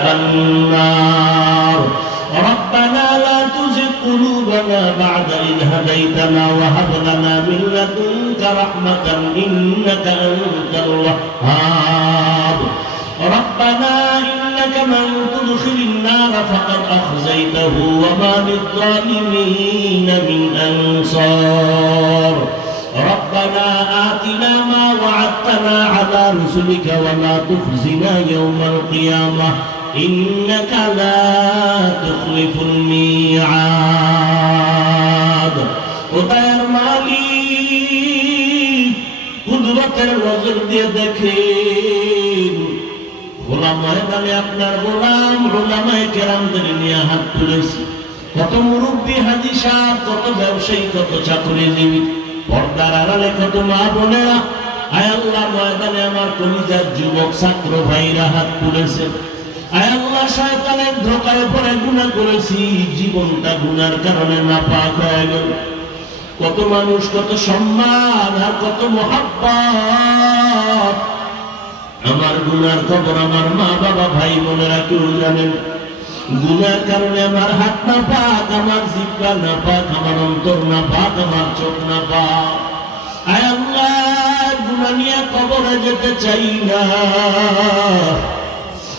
النار. ربنا لا تزغ قلوبنا بعد إذ هديتنا وهب لنا من لدنك رحمة إنك أنت الوهاب. ربنا إنك من تدخل النار فقد أخزيته وما للظالمين من أنصار. ربنا آتنا ما وعدتنا على رسلك ولا تخزنا يوم القيامة. إنك لا تخلف الميعاد ওটার মালিক কুদরতের নজর দিয়ে দেখেন গোলাম ময়দানে আপনার গোলাম গোলামায় কেরামদের নিয়ে হাত তুলেছি কত মুরব্বী হাজি সাহেব কত ব্যবসায়ী কত চাকরিজীবী পর্দার আড়ালে কত মা বোনেরা আয় আল্লাহ ময়দানে আমার কলিজার যুবক ছাত্র ভাইরা হাত তুলেছে আয় আল্লাহ শয়তানের ধোকায় পরে গুণা করেছি, জীবনটা গুনার কারণে নাপাক হয়ে গেল। কত মানুষ, কত সম্মান আর কত মহাব্বত। আমার গুনার খবর আমার মা বাবা, ভাই বোনেরা কেউ জানেন? গুনার কারণে আমার হাত না পাক আমার জিব্বা না পাক আমার অন্তর না পাক আমার চোখ না পাক আয় আল্লাহ গুনা নিয়ে কবরে যেতে চাই না।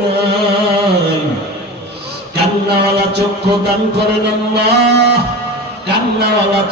নাই কান্নাওয়ালা চক্ষু দান করেন আল্লাহ। কান্নাওয়ালা